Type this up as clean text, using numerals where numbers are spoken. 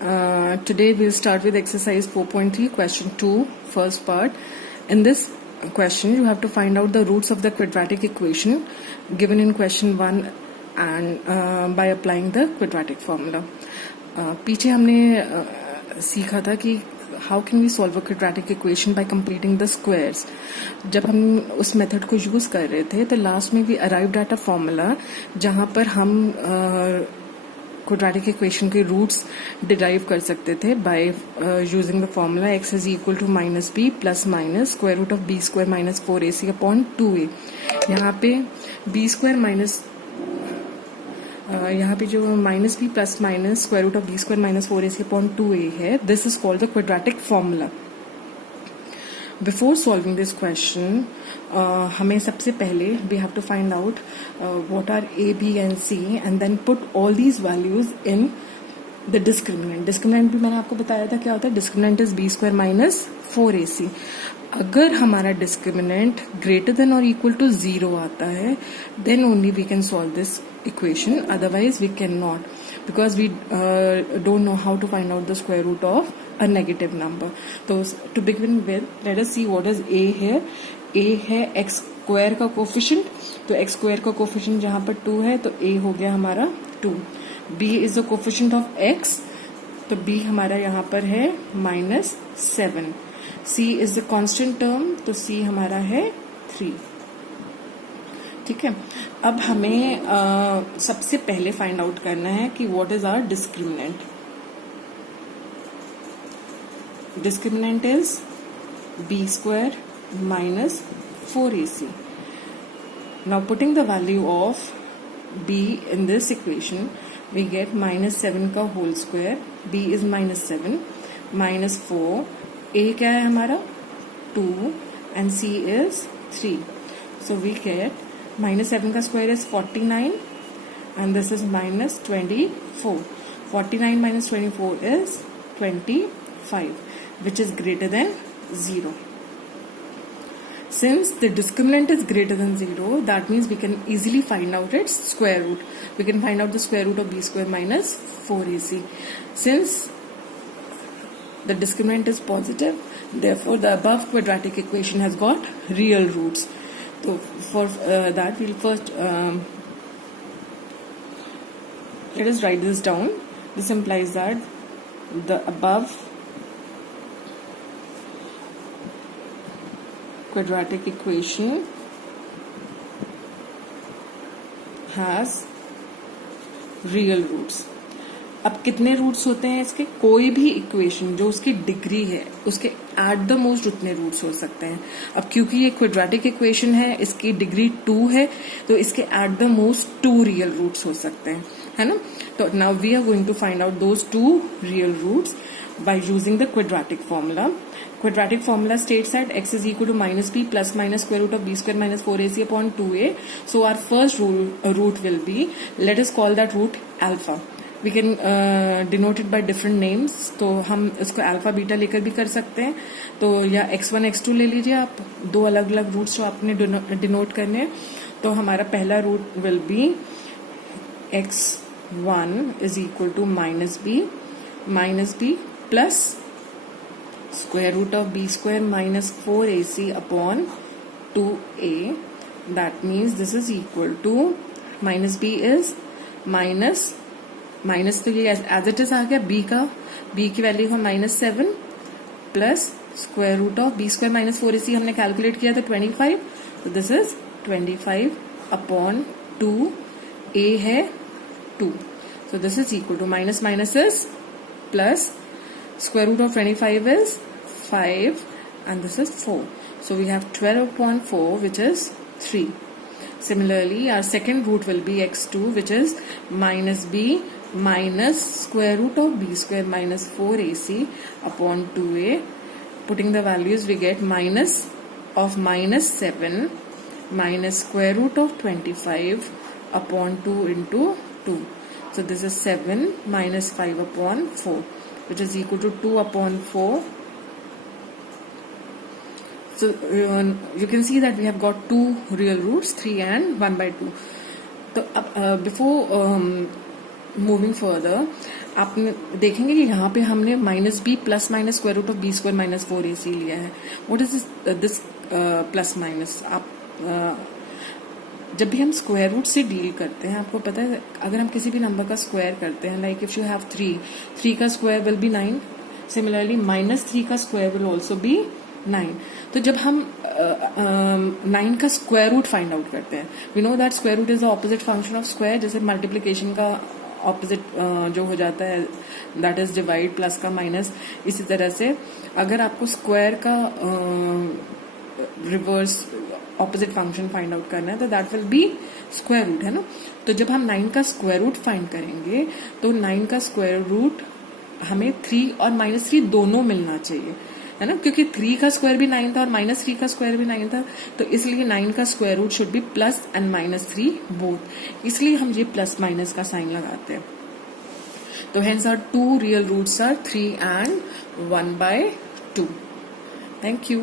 Today we'll start with exercise 4.3, question 2, first part. In this question, you have to find out the roots of the quadratic equation given in question 1 and by applying the quadratic formula. पीछे हमने सीखा था कि how can we solve a quadratic equation by completing the squares. जब हम उस method को use कर रहे थे तो लास्ट में we arrived at a formula जहां पर हम क्वाड्रेटिक इक्वेशन के रूट्स डिराइव कर सकते थे by using the formula x is equal to minus b plus minus square root of b square minus 4ac upon 2a. यहाँ पे बी स्क्वायर माइनस यहाँ पे जो minus b plus minus square root of b square minus 4ac upon 2a है, this is called the quadratic formula. Before solving this question हमें सबसे पहले we have to find out what are a, b and c and then put all these values in the discriminant. Discriminant भी मैंने आपको बताया था क्या होता है. Discriminant is b square minus 4ac. अगर हमारा डिस्क्रिमिनेंट ग्रेटर देन और इक्वल टू 0 आता है then only we can solve this equation, otherwise we cannot, because we don't know how to find out the square root of a negative number. So to begin with, let us see what is a here. a है x square का coefficient, तो x square का coefficient जहां पर 2 है तो a हो गया हमारा 2. b is the coefficient of x, तो b हमारा यहाँ पर है -7. c is the constant term, तो c हमारा है 3. ठीक है. अब हमें सबसे पहले फाइंड आउट करना है कि what is our discriminant. Discriminant is b square minus 4ac. Now putting the value of b in this equation we get -7 का whole square. b is -7 -4. a क्या है हमारा 2 and c is 3. So we get -7 का square is 49 and this is -24. 49 minus 24 is 25, which is greater than 0. Since the discriminant is greater than 0, that means we can easily find out its square root. We can find out the square root of b square minus 4ac. Since the discriminant is positive, therefore the above quadratic equation has got real roots. So for that we'll first let us write this down. This implies that the above quadratic equation has real roots. अब कितने roots होते हैं इसके? कोई भी equation जो उसकी degree है उसके एट द मोस्ट उतने रूट्स हो सकते हैं. अब क्योंकि ये क्वाड्रेटिक इक्वेशन है, इसकी डिग्री 2 है, तो इसके at the most 2 real roots हो सकते हैं, है ना. तो now we are going to find out those 2 real roots by using the quadratic formula. Quadratic formula states that x is equal to minus b plus minus square root of b square minus 4ac upon 2a. So our first root will be, let us call that root alpha. We can denote it by different names. तो हम इसको alpha beta लेकर भी कर सकते हैं. तो या x1 x2 ले लीजिए आप, 2 अलग अलग रूट्स जो आपने डिनोट करने हैं. तो हमारा पहला root will be x1 is equal to minus b plus square root of b square minus 4ac upon 2a. That means this is equal to minus b is minus तो ये as it is आ गया. b की value है -7 plus square root of b square minus 4ac हमने calculate किया था 25. तो this is 25 upon 2. a है 2. So this is equal to minus is plus square root of 25 is 5 and this is 4. So we have 12 upon 4 which is 3. Similarly, our second root will be x2 which is minus b minus square root of b square minus 4ac upon 2a. Putting the values we get minus of -7 minus square root of 25 upon 2 into 2. So this is 7 minus 5 upon 4 which is equal to 2 upon 4. So you can see that we have got 2 real roots, 3 and 1/2. So before moving further, आपने देखेंगे कि यहाँ पे हमने minus b plus minus square root of b square minus 4ac लिया है. What is this plus minus? आप जब भी हम स्क्वायर रूट से डील करते हैं, आपको पता है अगर हम किसी भी नंबर का स्क्वायर करते हैं, लाइक इफ यू हैव 3 का स्क्वायर विल बी 9. सिमिलरली -3 का स्क्वायर विल ऑल्सो बी 9. तो जब हम 9 का स्क्वायर रूट फाइंड आउट करते हैं, we know that square root is the opposite function of square. जैसे मल्टीप्लीकेशन का ऑपोजिट जो हो जाता है दैट इज डिवाइड, प्लस का माइनस. इसी तरह से अगर आपको स्क्वायर का reverse opposite function find out करना है तो that will be square root, है ना. तो जब हम 9 का स्क्वायर रूट फाइंड करेंगे तो 9 का स्क्वायर रूट हमें 3 और -3 दोनों मिलना चाहिए, है ना, क्योंकि 3 का स्क्वायर भी 9 था और -3 का स्क्वायर भी 9 था. तो इसलिए 9 का square root should be plus and -3 both. इसलिए हम ये प्लस माइनस का साइन लगाते हैं. तो hence our 2 real roots are 3 and 1/2. Thank you.